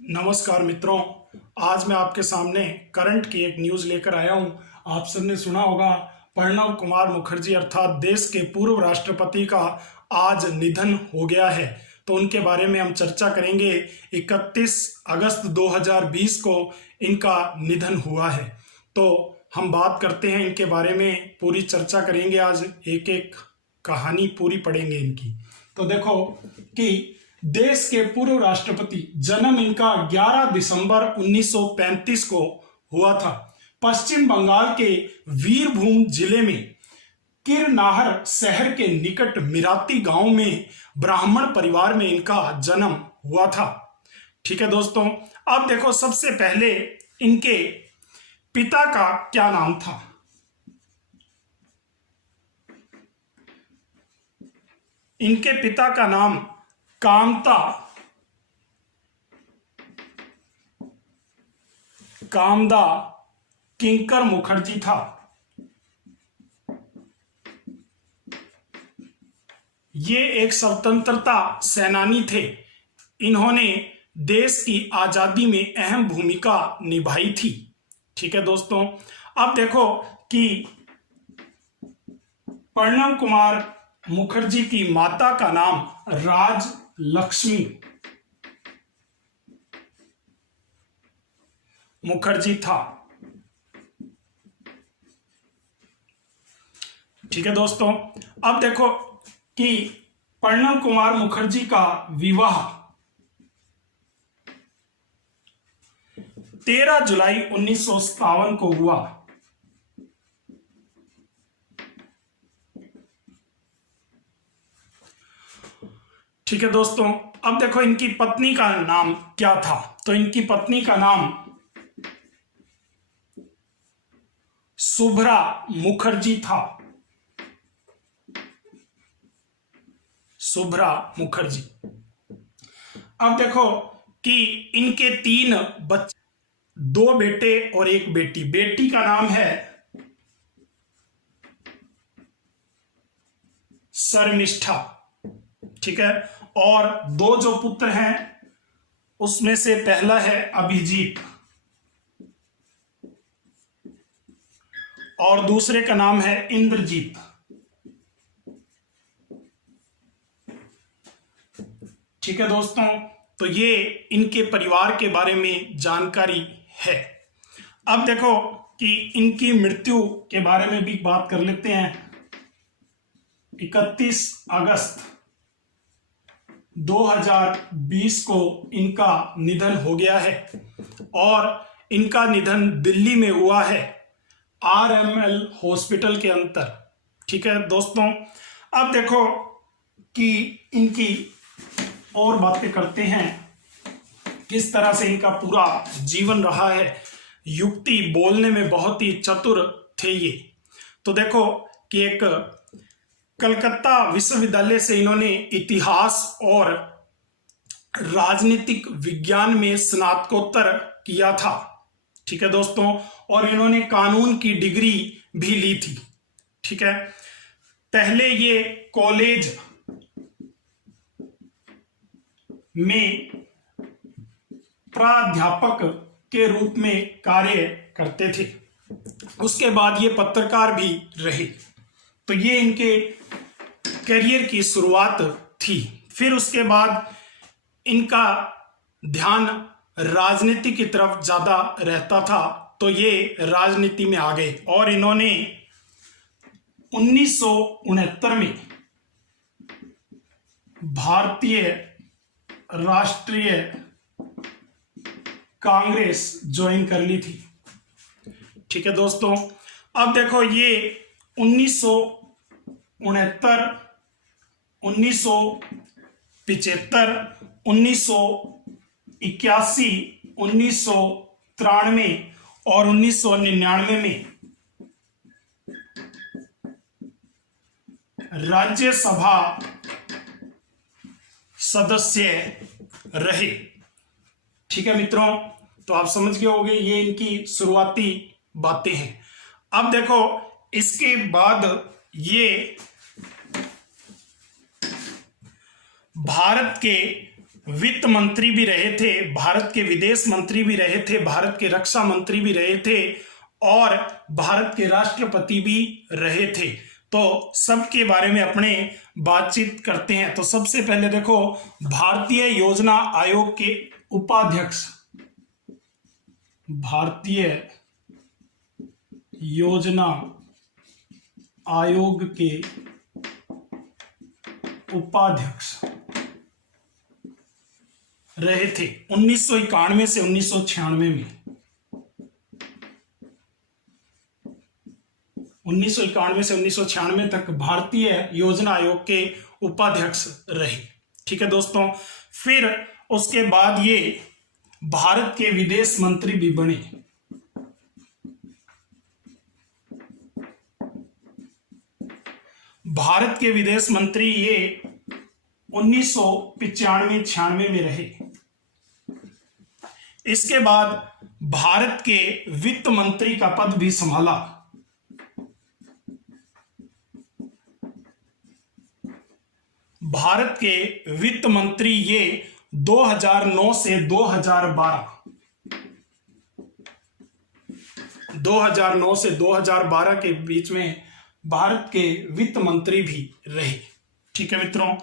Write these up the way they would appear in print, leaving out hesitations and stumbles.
नमस्कार मित्रों, आज मैं आपके सामने करंट की एक न्यूज़ लेकर आया हूं। आप सबने सुना होगा प्रणब कुमार मुखर्जी अर्थात देश के पूर्व राष्ट्रपति का आज निधन हो गया है। तो उनके बारे में हम चर्चा करेंगे। 31 अगस्त 2020 को इनका निधन हुआ है। तो हम बात करते हैं इनके बारे में, पूरी चर्चा करेंगे। आज एक एक कहानी पूरी पढ़ेंगे इनकी। तो देखो कि देश के पूर्व राष्ट्रपति, जन्म इनका 11 दिसंबर 1935 को हुआ था। पश्चिम बंगाल के वीरभूम जिले में किरनाहर शहर के निकट मिराती गांव में ब्राह्मण परिवार में इनका जन्म हुआ था। ठीक है दोस्तों, अब देखो सबसे पहले इनके पिता का क्या नाम था। इनके पिता का नाम कामदा किंकर मुखर्जी था। ये एक स्वतंत्रता सेनानी थे। इन्होंने देश की आजादी में अहम भूमिका निभाई थी। ठीक है दोस्तों, अब देखो कि प्रणब कुमार मुखर्जी की माता का नाम राजलक्ष्मी मुखर्जी था। ठीक है दोस्तों, अब देखो कि प्रणब कुमार मुखर्जी का विवाह 13 जुलाई 1957 को हुआ। ठीक है दोस्तों, अब देखो इनकी पत्नी का नाम क्या था। तो इनकी पत्नी का नाम शुभ्रा मुखर्जी था। शुभ्रा मुखर्जी। अब देखो कि इनके 3 बच्चे, 2 बेटे और 1 बेटी। बेटी का नाम है शर्मिष्ठा। ठीक है, और 2 जो पुत्र हैं उसमें से पहला है अभिजीत और दूसरे का नाम है इंद्रजीत। ठीक है दोस्तों, तो ये इनके परिवार के बारे में जानकारी है। अब देखो कि इनकी मृत्यु के बारे में भी बात कर लेते हैं। 31 अगस्त 2020 को इनका निधन हो गया है और इनका निधन दिल्ली में हुआ है, RML हॉस्पिटल के अंदर। ठीक है दोस्तों, अब देखो कि इनकी और बातें करते हैं, किस तरह से इनका पूरा जीवन रहा है। युक्ति बोलने में बहुत ही चतुर थे ये। तो देखो कि एक कलकत्ता विश्वविद्यालय से इन्होंने इतिहास और राजनीतिक विज्ञान में स्नातकोत्तर किया था। ठीक है दोस्तों, और इन्होंने कानून की डिग्री भी ली थी। ठीक है, पहले ये कॉलेज में प्राध्यापक के रूप में कार्य करते थे। उसके बाद ये पत्रकार भी रहे। तो ये इनके करियर की शुरुआत थी। फिर उसके बाद इनका ध्यान राजनीति की तरफ ज्यादा रहता था, तो ये राजनीति में आ गए और इन्होंने 1969 में भारतीय राष्ट्रीय कांग्रेस ज्वाइन कर ली थी। ठीक है दोस्तों, अब देखो ये 1969, 1975, 1981, 1993 और 1999 में राज्यसभा सदस्य रहे। ठीक है मित्रों, तो आप समझ गए होंगे, ये इनकी शुरुआती बातें हैं। अब देखो इसके बाद ये भारत के वित्त मंत्री भी रहे थे, भारत के विदेश मंत्री भी रहे थे, भारत के रक्षा मंत्री भी रहे थे और भारत के राष्ट्रपति भी रहे थे। तो सबके बारे में अपने बातचीत करते हैं। तो सबसे पहले देखो, भारतीय योजना आयोग के उपाध्यक्ष, भारतीय योजना आयोग के उपाध्यक्ष रहे थे 1991 से 1996 में। 1991 से 1996 तक भारतीय योजना आयोग के उपाध्यक्ष रहे। ठीक है दोस्तों, फिर उसके बाद ये भारत के विदेश मंत्री भी बने। भारत के विदेश मंत्री ये 1995-96 में रहे। इसके बाद भारत के वित्त मंत्री का पद भी संभाला। भारत के वित्त मंत्री ये 2009 से 2012 के बीच में भारत के वित्त मंत्री भी रहे। ठीक है मित्रों,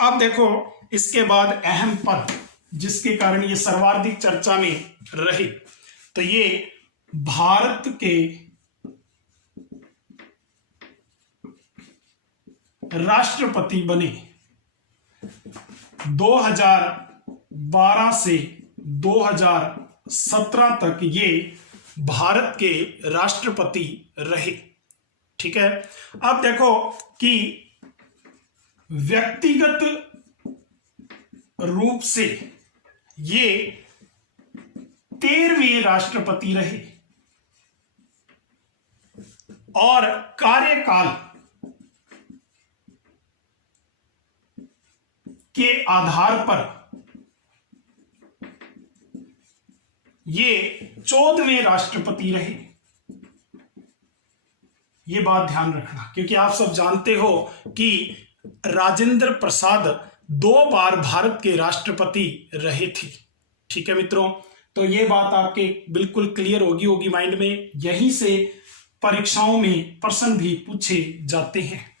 अब देखो इसके बाद अहम पद जिसके कारण ये सर्वाधिक चर्चा में रहे, तो ये भारत के राष्ट्रपति बने। 2012 से 2017 तक ये भारत के राष्ट्रपति रहे। ठीक है, अब देखो कि व्यक्तिगत रूप से ये 13वें राष्ट्रपति रहे और कार्यकाल के आधार पर ये 14वें राष्ट्रपति रहे। ये बात ध्यान रखना, क्योंकि आप सब जानते हो कि राजेंद्र प्रसाद 2 बार भारत के राष्ट्रपति रहे थे। ठीक है मित्रों, तो ये बात आपके बिल्कुल क्लियर होगी माइंड में। यहीं से परीक्षाओं में प्रश्न भी पूछे जाते हैं।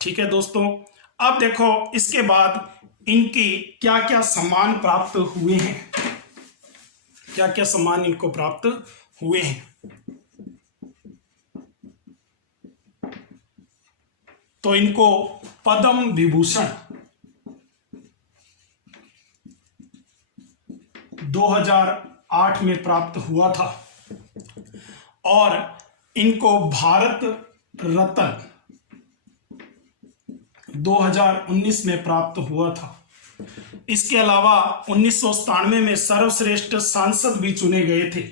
ठीक है दोस्तों, अब देखो इसके बाद इनके क्या क्या सम्मान प्राप्त हुए हैं, क्या क्या सम्मान इनको प्राप्त हुए हैं। तो इनको पद्म विभूषण 2008 में प्राप्त हुआ था और इनको भारत रत्न 2019 में प्राप्त हुआ था। इसके अलावा 1997 में सर्वश्रेष्ठ सांसद भी चुने गए थे।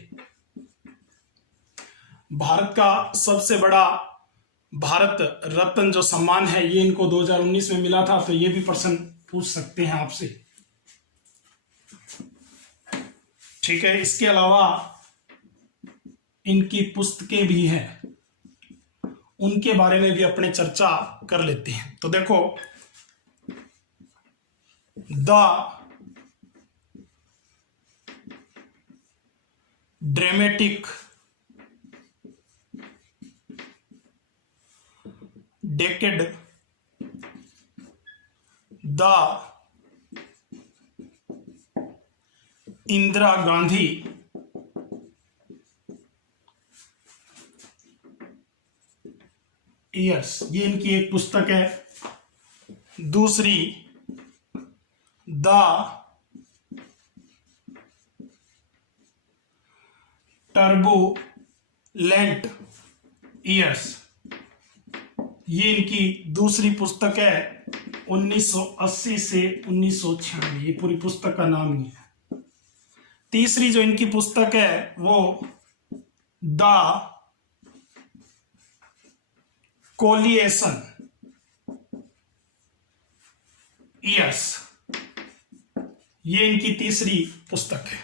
भारत का सबसे बड़ा भारत रत्न जो सम्मान है ये इनको 2019 में मिला था। तो ये भी प्रश्न पूछ सकते हैं आपसे। ठीक है, इसके अलावा इनकी पुस्तकें भी हैं, उनके बारे में भी अपने चर्चा कर लेते हैं। तो देखो, the dramatic decade, the Indira Gandhi years, ये इनकी एक पुस्तक है। दूसरी द टर्बुलेंट ईयर्स, ये इनकी दूसरी पुस्तक है 1980 से 1996। ये पूरी पुस्तक का नाम ही है। तीसरी जो इनकी पुस्तक है वो द कोलिएशन ईयर्स, ये इनकी तीसरी पुस्तक है।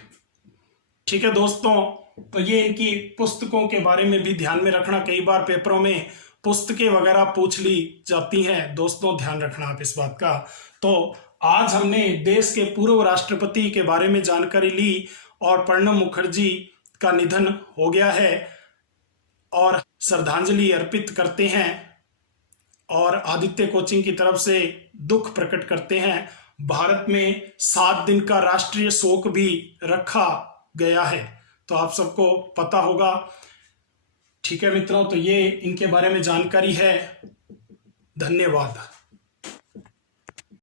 ठीक है दोस्तों, तो ये इनकी पुस्तकों के बारे में भी ध्यान में रखना। कई बार पेपरों में पुस्तकें वगैरह पूछ ली जाती हैं दोस्तों, ध्यान रखना आप इस बात का। तो आज हमने देश के पूर्व राष्ट्रपति के बारे में जानकारी ली और प्रणब मुखर्जी का निधन हो गया है और श्रद्धांजलि अर्पित करते हैं और आदित्य कोचिंग की तरफ से दुख प्रकट करते हैं। भारत में 7 दिन का राष्ट्रीय शोक भी रखा गया है, तो आप सबको पता होगा। ठीक है मित्रों, तो ये इनके बारे में जानकारी है। धन्यवाद।